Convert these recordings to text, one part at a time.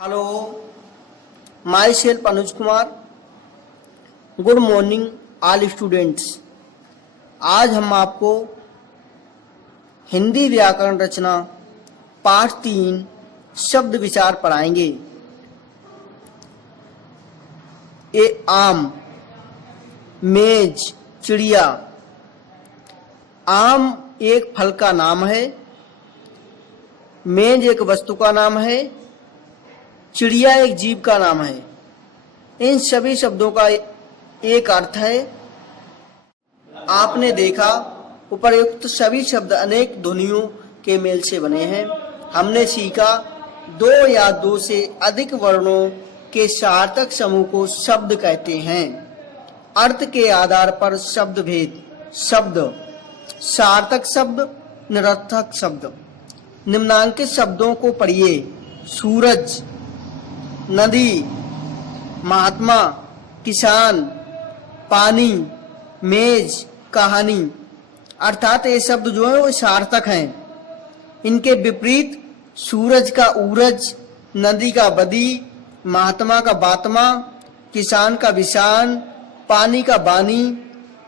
Hello, my self Anuj Kumar. Good morning all students. आज हम आपको हिंदी व्याकरण रचना पाठ 3 शब्द विचार पढ़ाएंगे। आम, मेज, चिड़िया। आम एक फल का नाम है, मेज एक वस्तु का नाम है, चिड़िया एक जीव का नाम है। इन सभी शब्दों का एक अर्थ है। आपने देखा उपर्युक्त सभी शब्द अनेक ध्वनियों के मेल से बने हैं। हमने सीखा 2 या 2 से अधिक वर्णों के सार्थक समूह को शब्द कहते हैं। अर्थ के आधार पर शब्द भेद। शब्द सार्थक शब्द, निरर्थक शब्द। निम्नांकित शब्दों को पढ़िए। सूरज, नदी, महात्मा, किसान, पानी, मेज, कहानी। अर्थात ये शब्द जो है वो सार्थक हैं। इनके विपरीत सूरज का ऊरज, नदी का बदी, महात्मा का बात्मा, किसान का विशान, पानी का बानी,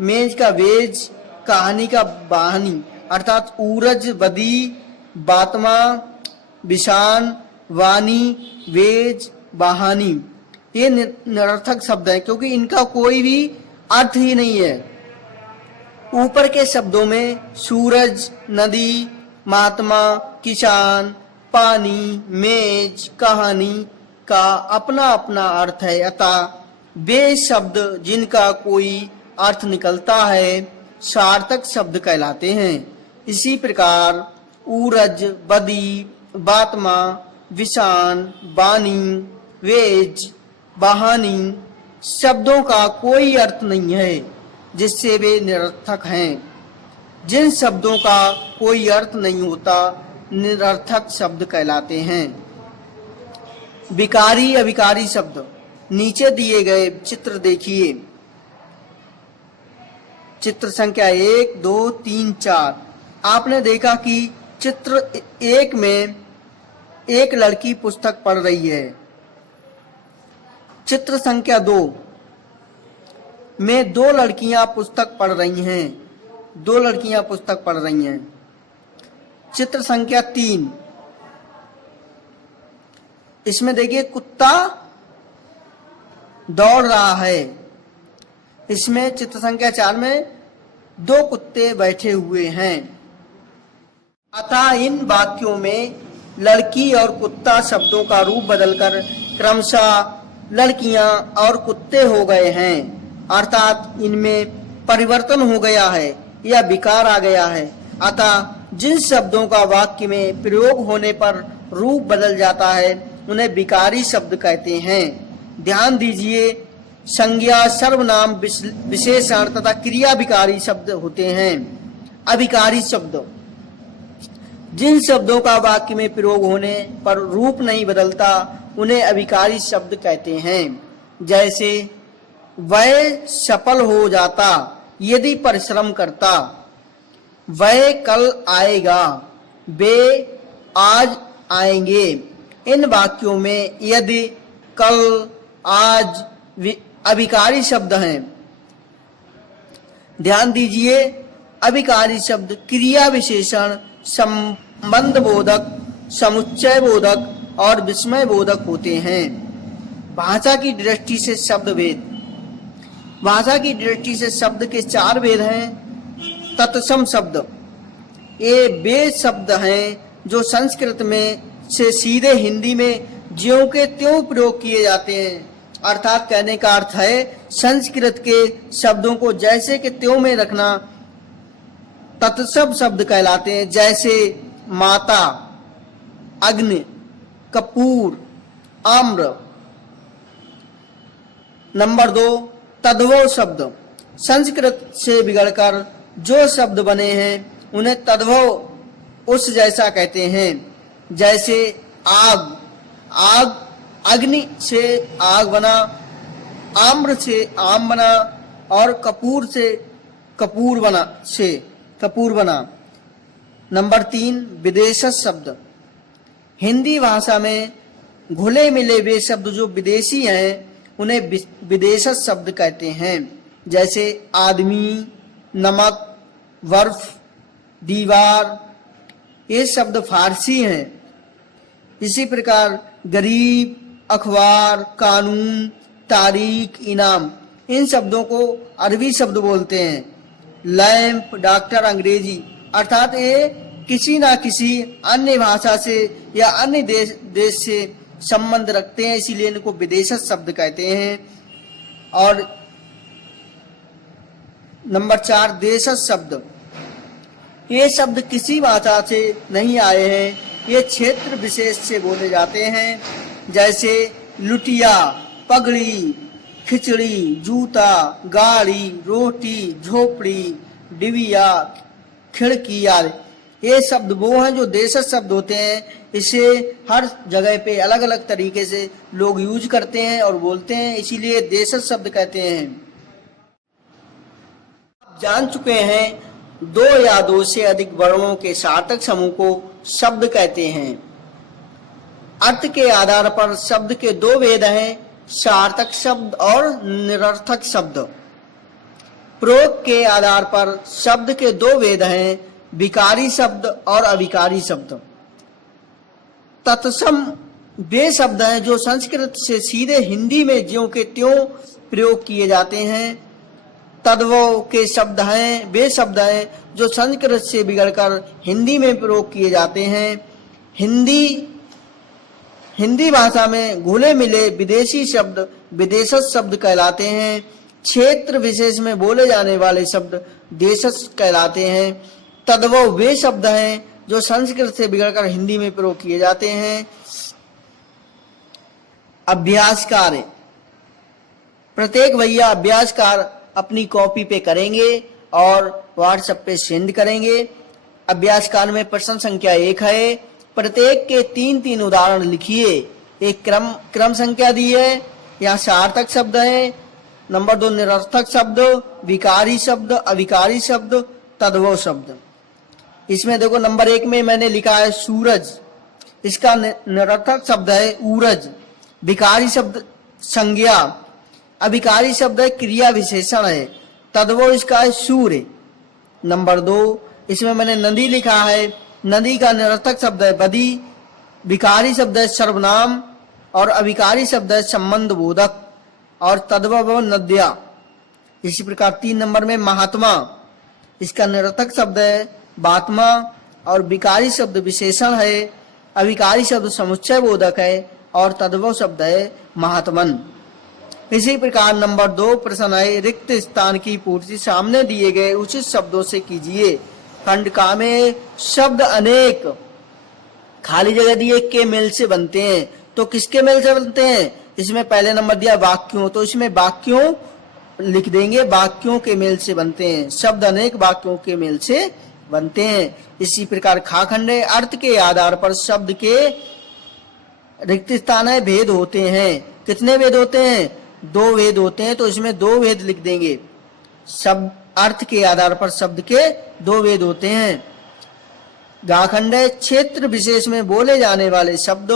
मेज का वेज, कहानी का बाहनी। अर्थात ऊरज, बदी, बात्मा, विशान, वानी, वेज, बहानी ये निरर्थक शब्द है, क्योंकि इनका कोई भी अर्थ ही नहीं है। ऊपर के शब्दों में सूरज, नदी, महात्मा, किसान, पानी, मेज, कहानी का अपना अपना अर्थ है। अतः वे शब्द जिनका कोई अर्थ निकलता है सार्थक शब्द कहलाते हैं। इसी प्रकार ऊरज, बदी, बात्मा, विशान, बानी, वेज, बहानी शब्दों का कोई अर्थ नहीं है, जिससे वे निरर्थक हैं। जिन शब्दों का कोई अर्थ नहीं होता निरर्थक शब्द कहलाते हैं। विकारी अविकारी शब्द। नीचे दिए गए चित्र देखिए। चित्र संख्या 1, 2, 3, 4। आपने देखा कि चित्र 1 में एक लड़की पुस्तक पढ़ रही है। चित्र संख्या 2 में 2 लड़कियां पुस्तक पढ़ रही हैं। 2 लड़कियां पुस्तक पढ़ रही हैं। चित्र संख्या 3 इसमें देखिए कुत्ता दौड़ रहा है। इसमें चित्र संख्या 4 में 2 कुत्ते बैठे हुए हैं। अतः इन वाक्यों में लड़की और कुत्ता शब्दों का रूप बदलकर क्रमशः लड़कियां और कुत्ते हो गए हैं। अर्थात इनमें परिवर्तन हो गया है या विकार आ गया है। अतः जिन शब्दों का वाक्य में प्रयोग होने पर रूप बदल जाता है उन्हें विकारी शब्द कहते हैं। ध्यान दीजिए, संज्ञा, सर्वनाम, विशेषण तथा क्रिया विकारी शब्द होते हैं। अविकारी शब्द जिन शब्दों का वाक्य में प्रयोग होने पर रूप नहीं बदलता उन्हें अविकारी शब्द कहते हैं। जैसे वह सफल हो जाता यदि परिश्रम करता, वह कल आएगा, वे आज आएंगे। इन वाक्यों में यदि, कल, आज अविकारी शब्द हैं। ध्यान दीजिए, अविकारी शब्द क्रिया विशेषण, संबंध बोधक, समुच्चय बोधक और विस्मय बोधक होते हैं। भाषा की दृष्टि से शब्द भेद। भाषा की दृष्टि से शब्द के 4 भेद हैं। तत्सम शब्द ये वे शब्द हैं जो संस्कृत में से सीधे हिंदी में ज्यों के त्यों प्रयोग किए जाते हैं। अर्थात कहने का अर्थ है संस्कृत के शब्दों को जैसे के त्यों में रखना तत्सम शब्द कहलाते हैं। जैसे माता, अग्नि, कपूर, आम्र। नंबर 2, तद्भव शब्द। संस्कृत से बिगड़कर जो शब्द बने हैं उन्हें तद्भव उस जैसा कहते हैं। जैसे आग, आग अग्नि से आग बना, आम्र से आम बना और कपूर से कपूर बना। नंबर 3, विदेशज शब्द। हिंदी भाषा में घुले मिले वे शब्द जो विदेशी हैं उन्हें विदेशज शब्द कहते हैं। जैसे आदमी, नमक, बर्फ, दीवार, ये शब्द फारसी हैं। इसी प्रकार गरीब, अखबार, कानून, तारीख, इनाम, इन शब्दों को अरबी शब्द बोलते हैं। लैंप, डॉक्टर अंग्रेजी, अर्थात ये किसी ना किसी अन्य भाषा से या अन्य देश से संबंध रखते हैं, इसीलिए इनको विदेशज शब्द कहते हैं। और नंबर 4 देशज शब्द, ये शब्द किसी भाषा से नहीं आए हैं, ये क्षेत्र विशेष से बोले जाते हैं। जैसे लुटिया, पगड़ी, खिचड़ी, जूता, गाड़ी, रोटी, झोपड़ी, डिबिया, खिड़की आदि, ये शब्द वो हैं जो देशज शब्द होते हैं। इसे हर जगह पे अलग अलग तरीके से लोग यूज करते हैं और बोलते हैं, इसीलिए देशज शब्द कहते हैं। जान चुके हैं 2 या 2 से अधिक वर्णों के सार्थक समूह को शब्द कहते हैं। अर्थ के आधार पर शब्द के 2 भेद हैं, सार्थक शब्द और निरर्थक शब्द। प्रयोग के आधार पर शब्द के 2 भेद हैं, विकारी शब्द और अविकारी शब्द। तत्सम वे शब्द हैं जो संस्कृत से सीधे हिंदी में ज्यों के त्यों प्रयोग किए जाते हैं। तद्भव के शब्द हैं वे शब्द हैं जो संस्कृत से बिगड़कर हिंदी में प्रयोग किए जाते हैं। हिंदी भाषा में घुले मिले विदेशी शब्द विदेशज शब्द कहलाते हैं। क्षेत्र विशेष में बोले जाने वाले शब्द देशज कहलाते हैं। तद्भव वे शब्द हैं जो संस्कृत से बिगड़कर हिंदी में प्रयोग किए जाते हैं। अभ्यास कार्य, प्रत्येक भैया अभ्यास कार्य अपनी कॉपी पे करेंगे और व्हाट्सएप पे सेंड करेंगे। अभ्यास कार्य में प्रश्न संख्या 1 है, प्रत्येक के 3-3 उदाहरण लिखिए। एक क्रम संख्या दी है, यहाँ सार्थक शब्द है। नंबर 2 निरर्थक शब्द, विकारी शब्द, अविकारी शब्द, तद्भव शब्द। इसमें देखो नंबर 1 में मैंने लिखा है सूरज, इसका निरर्थक शब्द है ऊरज। विकारी शब्द संज्ञा, अविकारी शब्द है क्रिया विशेषण है। तद्भव इसका है सूर्य। नंबर 2 इसमें मैंने नदी लिखा है, नदी का निरर्थक शब्द है बदी, विकारी शब्द है सर्वनाम और अविकारी शब्द है संबंध बोधक और तद्भव नद्या। इसी प्रकार 3 नंबर में महात्मा, इसका निरर्थक शब्द है बात्मा और विकारी शब्द विशेषण है, अविकारी शब्द समुच्चय बोधक है और तद्भव शब्द है महात्मन। इसी प्रकार नंबर 2 प्रश्न है, रिक्त स्थान की पूर्ति सामने दिए गए उचित शब्दों से कीजिए। खंड का में शब्द अनेक, खाली जगह दिए के मेल से बनते हैं, तो किसके मेल से बनते हैं? इसमें पहले नंबर दिया वाक्यों, तो इसमें वाक्यों लिख देंगे, वाक्यों के मेल से बनते हैं। शब्द अनेक वाक्यों के मेल से बनते हैं। इसी प्रकार खा खंड है, अर्थ के आधार पर शब्द के रिक्त स्थान है भेद होते हैं। कितने भेद होते हैं? 2 भेद होते हैं, तो इसमें 2 भेद लिख देंगे। शब्द अर्थ के आधार पर शब्द के 2 भेद होते हैं। गाखंड है, क्षेत्र विशेष में बोले जाने वाले शब्द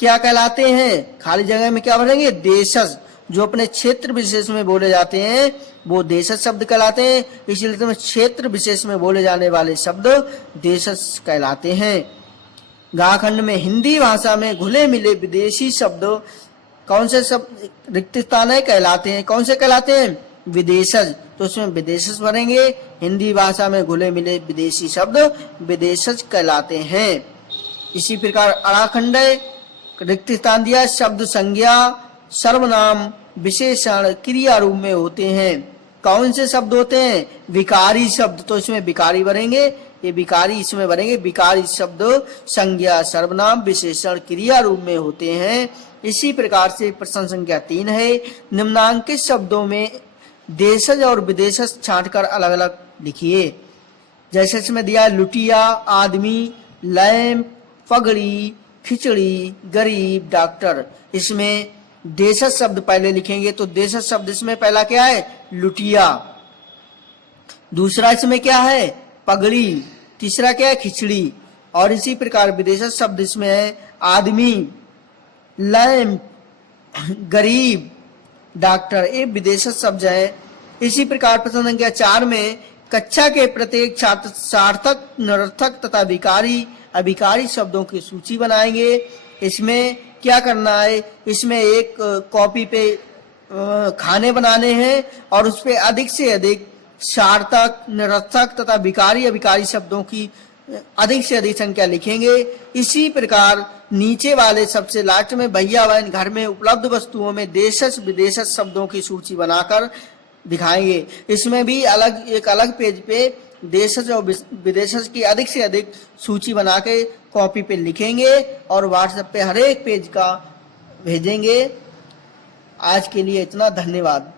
क्या कहलाते हैं? खाली जगह में क्या भरेंगे? देशज। जो अपने क्षेत्र विशेष में बोले जाते हैं वो देशज शब्द कहलाते हैं, इसलिए तो क्षेत्र विशेष में बोले जाने वाले शब्द देशज कहलाते हैं। गाखंड में हिंदी भाषा में घुले मिले विदेशी शब्द कौन से शब्द रिक्त स्थान है कहलाते हैं? कौन से कहलाते हैं? विदेशज। तो इसमें विदेशज भरेंगे। हिंदी भाषा में घुले मिले विदेशी शब्द विदेशज कहलाते हैं। इसी प्रकार अड़ाखंड रिक्त स्थान दिया, शब्द संज्ञा सर्वनाम विशेषण क्रिया रूप में होते हैं। कौन से शब्द होते हैं? विकारी शब्द। तो इसमें विकारी भरेंगे, ये विकारी इसमें भरेंगे। विकारी शब्द संज्ञा सर्वनाम विशेषण क्रिया रूप में होते हैं। इसी प्रकार से प्रश्न संख्या 3 है, निम्नांकित शब्दों में देशज और विदेशज छांटकर अलग अलग लिखिए। जैसे इसमें दिया लुटिया, आदमी, लैंप, पगड़ी, खिचड़ी, गरीब, डॉक्टर। इसमें देशज शब्द पहले लिखेंगे, तो देशज शब्द इसमें पहला क्या है? लुटिया। दूसरा इसमें क्या है? पगड़ी। तीसरा क्या है? खिचड़ी। और इसी प्रकार विदेशज शब्द इसमें है आदमी, लैंप, गरीब, डॉक्टर, ये विदेशज शब्द है। इसी प्रकार प्रश्न संख्या 4 में कक्षा के प्रत्येक छात्र सार्थक, निरर्थक तथा विकारी, अभिकारी शब्दों की सूची बनाएंगे। इसमें क्या करना है, इसमें एक कॉपी पे खाने बनाने हैं और उस पे अधिक से अधिक सार्थक, निरर्थक तथा विकारी, अभिकारी शब्दों की अधिक से अधिक संख्या लिखेंगे। इसी प्रकार नीचे वाले सबसे लास्ट में भैया बहन घर में उपलब्ध वस्तुओं में देशज विदेशज शब्दों की सूची बनाकर दिखाएंगे। इसमें भी एक अलग पेज पे देशज और विदेशज की अधिक से अधिक सूची बना के कॉपी पे लिखेंगे और व्हाट्सएप पे हर एक पेज का भेजेंगे। आज के लिए इतना, धन्यवाद।